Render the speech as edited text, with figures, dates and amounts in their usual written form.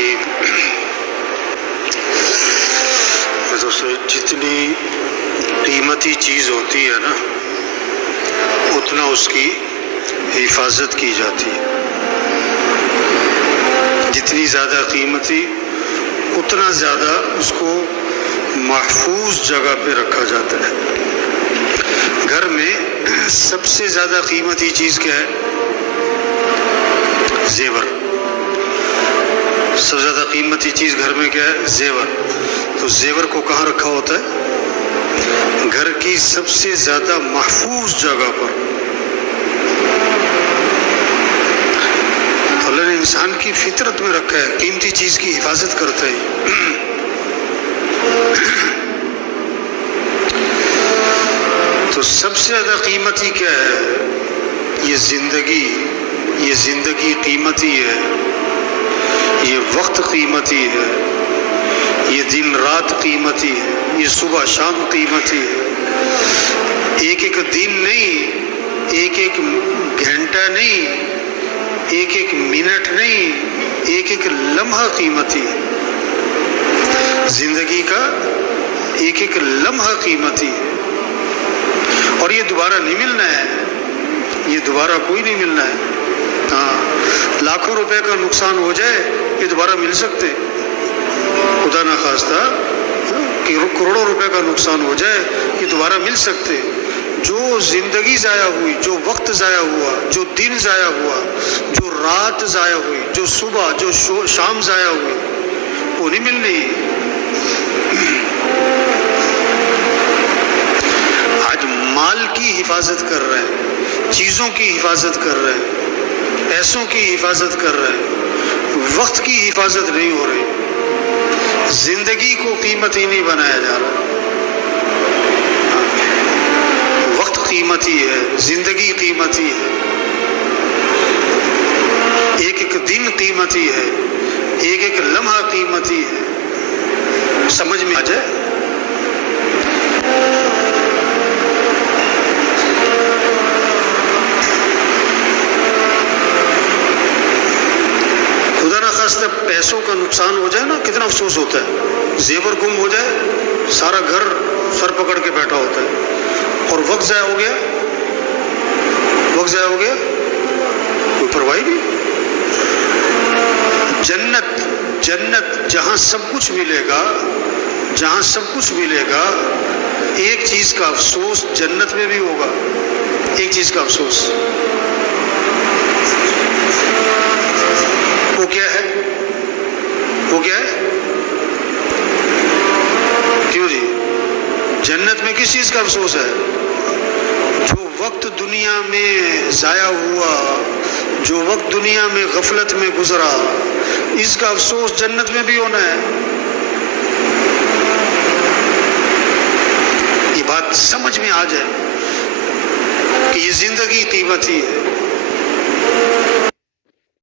کہ جتنی قیمتی چیز ہوتی ہے نا اتنا اس کی حفاظت کی جاتی ہے. جتنی زیادہ قیمتی اتنا زیادہ اس کو محفوظ جگہ پہ رکھا جاتا ہے. گھر میں سب سے زیادہ قیمتی چیز کیا ہے؟ زیور. سب سے زیادہ قیمتی چیز گھر میں کیا ہے؟ زیور. تو زیور کو کہاں رکھا ہوتا ہے؟ گھر کی سب سے زیادہ محفوظ جگہ پر. اللہ نے انسان کی فطرت میں رکھا ہے قیمتی چیز کی حفاظت کرتا ہے. تو سب سے زیادہ قیمتی کیا ہے؟ یہ زندگی قیمتی ہے، یہ وقت قیمتی ہے، یہ دن رات قیمتی ہے، یہ صبح شام قیمتی ہے. ایک ایک دن نہیں، ایک ایک گھنٹہ نہیں، ایک ایک منٹ نہیں، ایک ایک لمحہ قیمتی ہے. زندگی کا ایک ایک لمحہ قیمتی ہے اور یہ دوبارہ نہیں ملنا ہے. یہ دوبارہ کوئی نہیں ملنا ہے. ہاں، لاکھوں روپے کا نقصان ہو جائے یہ دوبارہ مل سکتے، خدا نخواستہ کہ کروڑوں روپے کا نقصان ہو جائے یہ دوبارہ مل سکتے. جو زندگی ضائع ہوئی، جو وقت ضائع ہوا، جو دن ضائع ہوا، جو رات ضائع ہوئی، جو صبح جو شام ضائع ہوئی، وہ نہیں ملنی. آج مال کی حفاظت کر رہے ہیں، چیزوں کی حفاظت کر رہے ہیں، پیسوں کی حفاظت کر رہے ہیں، وقت کی حفاظت نہیں ہو رہی. زندگی کو قیمتی نہیں بنایا جا رہا. وقت قیمتی ہے، زندگی قیمتی ہے، ایک ایک دن قیمتی ہے، ایک ایک لمحہ قیمتی ہے. سمجھ میں آ جائے. خدا نخواستہ پیسوں کا نقصان ہو جائے نا کتنا افسوس ہوتا ہے. زیور گم ہو جائے سارا گھر سر پکڑ کے بیٹھا ہوتا ہے. اور وقت ضائع ہو گیا، وقت ضائع ہو گیا، کوئی پرواہ نہیں. جنت جہاں سب کچھ ملے گا، جہاں سب کچھ ملے گا، ایک چیز کا افسوس جنت میں بھی ہوگا. ایک چیز کا افسوس، وہ کیا ہے؟ وہ کیا ہے؟ کیوں جی؟ جنت میں کس چیز کا افسوس ہے؟ جو وقت دنیا میں ضائع ہوا، جو وقت دنیا میں غفلت میں گزرا، اس کا افسوس جنت میں بھی ہونا ہے. یہ بات سمجھ میں آ جائے کہ یہ زندگی قیمتی ہے.